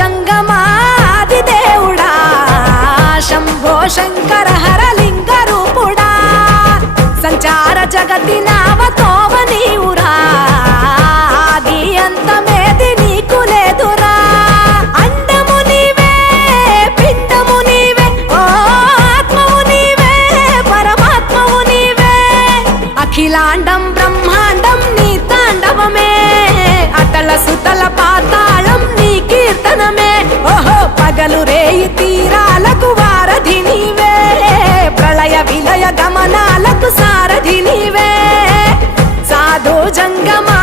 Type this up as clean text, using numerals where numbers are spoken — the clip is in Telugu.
జంగమాది దేవుడా శంభో శంకర హరలింగ రూపుడా సంచార జగతి నావతోవ నీవురా ఆది అంతమేది నీకు లేదురా అండము నీవే పిండము నీవే ఓ ఆత్మవు నీవే పరమాత్మవు నీవే అఖిలాండం బ్రహ్మాండం నీ తాండవమే అతల సుతల పాతాళం నీ కీర్తనమే ఓహో పగలు రేయి తీరాలకు వారధి నీవే ప్రళయ విలయ గమనాలకు సారథి నీవే సాధు జంగమా